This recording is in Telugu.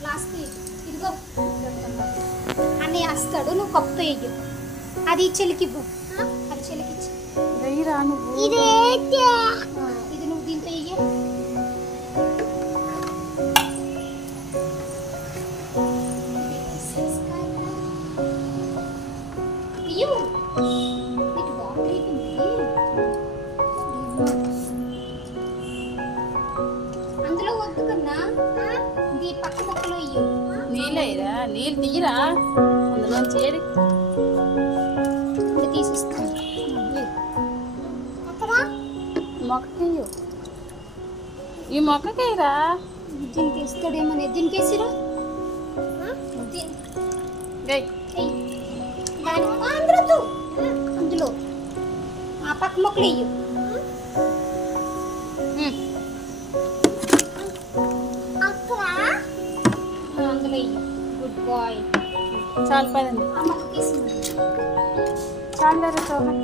గ్లాస్ ఇదిగో అని వస్తాడు, నువ్వు కప్పుతో వేయు. అది చెలికివ్వు, అది చెలికిచ్చి ఇది నువ్వు దీంతో వేయ. అందులో వద్దు కన్నా, ఇది పక్క పక్కలో ఇయ్యు. నీళ్ళయిరా, నీళ్ళు తీయరా అందులో చేరి తీసిస్తాను. మొక్కకేయు, ఈ మొక్కకేయరా. దీనికి వేస్తాడేమో, దీనికి వేసిరా. అందులో ఆ పక్క మొక్కలు వేయు. అందులో వేయు. Good bye. చాలు పదండి, ఆ మొక్క తీసి చాలు.